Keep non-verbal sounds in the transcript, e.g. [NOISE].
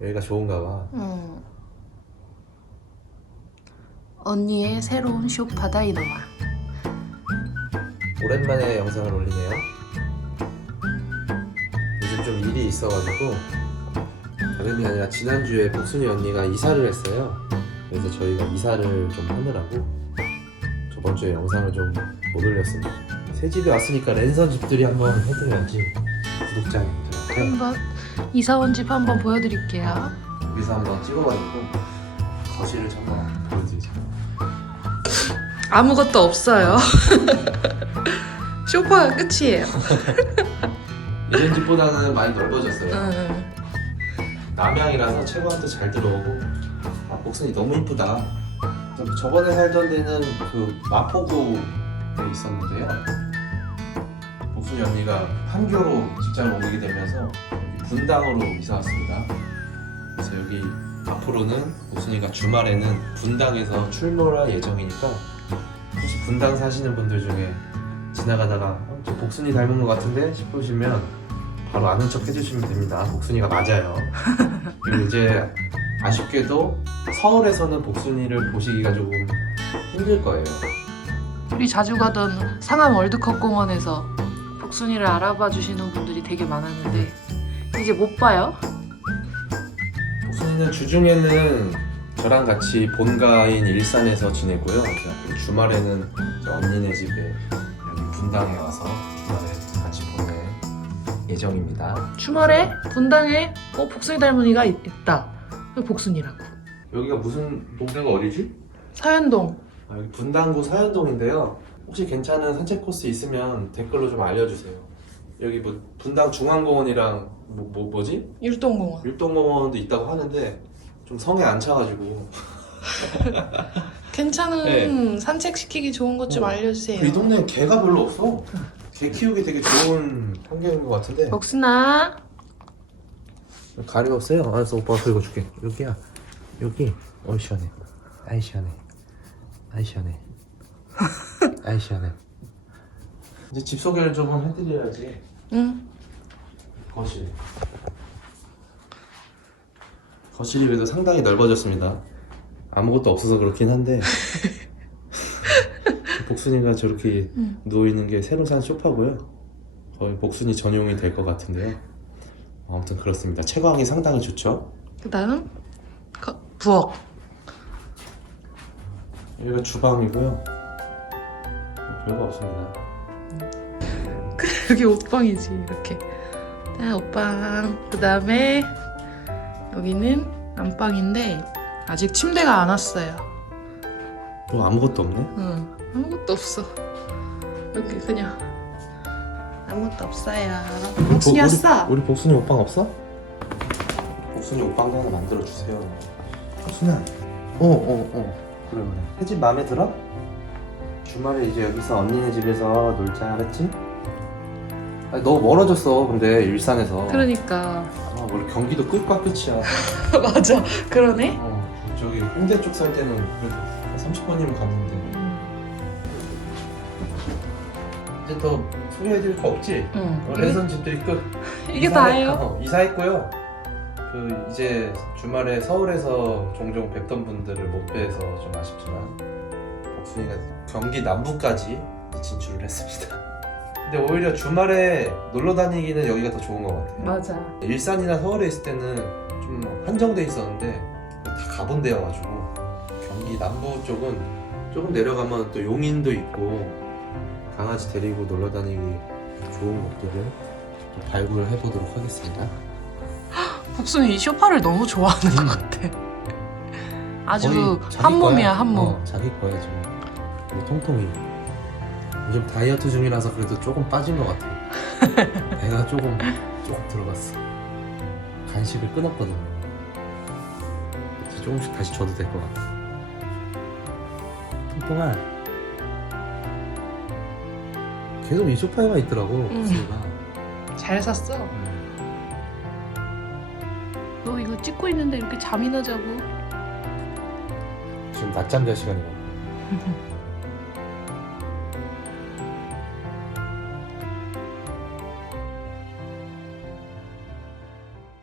여기가 좋은가 봐. 음. 언니의 새로운 쇼파다 이놈아. 오랜만에 영상을 올리네요. 요즘 좀 일이 있어가지고 다름이 아니라 지난주에 복순이 언니가 이사를 했어요. 그래서 저희가 이사를 좀 하느라고 저번 주에 영상을 좀 못 올렸습니다. 새 집에 왔으니까 랜선 집들이 한번 해드려야지 구독자님들한테 한번 이사 온 집 한번 보여드릴게요. 여기서 한번 찍어가지고 거실을 한번 보여드리자. 아무것도 없어요. [LAUGHS] 쇼파가 끝이에요. [LAUGHS] 예전 집보다는 많이 넓어졌어요. 음. 남향이라서 채광도 잘 들어오고 아 복순이 너무 이쁘다 저번에 살던 데는 그 마포구에 있었는데요 복순이 언니가 판교로 직장을 옮기게 되면서 분당으로 이사 왔습니다 그래서 여기 앞으로는 복순이가 주말에는 분당에서 출몰할 예정이니까 혹시 분당 사시는 분들 중에 지나가다가 어, 저 복순이 닮은 것 같은데 싶으시면 바로 아는 척 해주시면 됩니다. 복순이가 맞아요. [LAUGHS] 그리고 이제 아쉽게도 서울에서는 복순이를 보시기가 조금 힘들 거예요. 우리 자주 가던 상암 월드컵 공원에서 복순이를 알아봐 주시는 분들이 되게 많았는데 이제 못 봐요. 복순이는 주중에는 저랑 같이 본가인 일산에서 지내고요. 주말에는 언니네 집에 여기 분당에 와서 주말에 같이 보낼 예정입니다. 주말에 분당에 어 복순이 닮은 이가 있, 다 복순이라고. 여기가 무슨 동네가 어디지? 사연동. 아, 여기 분당구 서현동인데요. 혹시 괜찮은 산책 코스 있으면 댓글로 좀 알려주세요. 여기 뭐 분당 중앙공원이랑 뭐, 뭐 뭐지? 율동공원. 율동공원도 있다고 하는데 좀 성에 안 차가지고 [LAUGHS] 괜찮은 네. 산책 시키기 좋은 것좀 어. 알려주세요. 이 동네에 개가 별로 없어. 개 키우기 되게 좋은 환경인 것 같은데 복순아. 가리가 없어요. 알았어 오빠가 긁어줄게. 여기야 여기 어이 시원해. 아이 시원해. 아이 시원해. [LAUGHS] 아이 시원해. 이제 집 소개를 좀 해드려야지. 응. 거실. 거실이 그래도 상당히 넓어졌습니다. 아무것도 없어서 그렇긴 한데 [LAUGHS] 복순이가 저렇게 응. 누워 있는 게 새로 산 소파고요. 거의 복순이 전용이 될 것 같은데요. 아무튼 그렇습니다. 채광이 상당히 좋죠. 그다음 거- 부엌. 여기가 주방이고요. 뭐 별거 없습니다. 여기 옷방이지 이렇게. 자 옷방. 그 다음에 여기는 안방인데 아직 침대가 안 왔어요. 뭐 아무것도 없네. 응. 아무것도 없어. 여기 그냥 아무것도 없어요. 복순이 보- 왔어. 우리, 우리 복순이 옷방 없어? 복순이 옷방도 하나 만들어 주세요. 복순아. 어, 어, 어. 그래 그래. 새 집 마음에 들어? 주말에 이제 여기서 언니네 집에서 놀자, 알았지? 아니, 너무 멀어졌어. 근데 일산에서. 그러니까 아, 원래 경기도 끝과 끝이야. [LAUGHS] 맞아. 그러네. 어, 저기 홍대 쪽 살 때는 그래도 30분이면 갔는데. 이제 또 소개해드릴 거 없지? 응. 어, 랜선 집들이 끝. [LAUGHS] 이게 이사했- 다예요. 어, 이사했고요. 그 이제 주말에 서울에서 종종 뵙던 분들을 못 뵈서 좀 아쉽지만 복순이가 경기 남부까지 진출을 했습니다. 근데 오히려 주말에 놀러 다니기는 여기가 더 좋은 것 같아요. 맞아. 일산이나 서울에 있을 때는 좀 한정돼 있었는데 다 가본 데여가지고 경기 남부 쪽은 조금 내려가면 또 용인도 있고 강아지 데리고 놀러 다니기 좋은 곳들을 좀 발굴을 해보도록 하겠습니다. [GASPS] 복순이 이 쇼파를 너무 좋아하는 것 같아. 아주 거의 자기 한 몸이야 거야. 한 몸. 어, 자기 거야 지금. 통통이. 요즘 다이어트 중이라서 그래도 조금 빠진 것 같아. 배가 [LAUGHS] 조금 조금 들어갔어. 간식을 끊었거든. 이제 조금씩 다시 줘도 될 것 같아. 통통아. 계속 이 소파에만 있더라고. 응. 복순이가. 잘 샀어. 음. 너 이거 찍고 있는데 이렇게 잠이나 자고. 지금 낮잠 잘 시간이거든. [LAUGHS]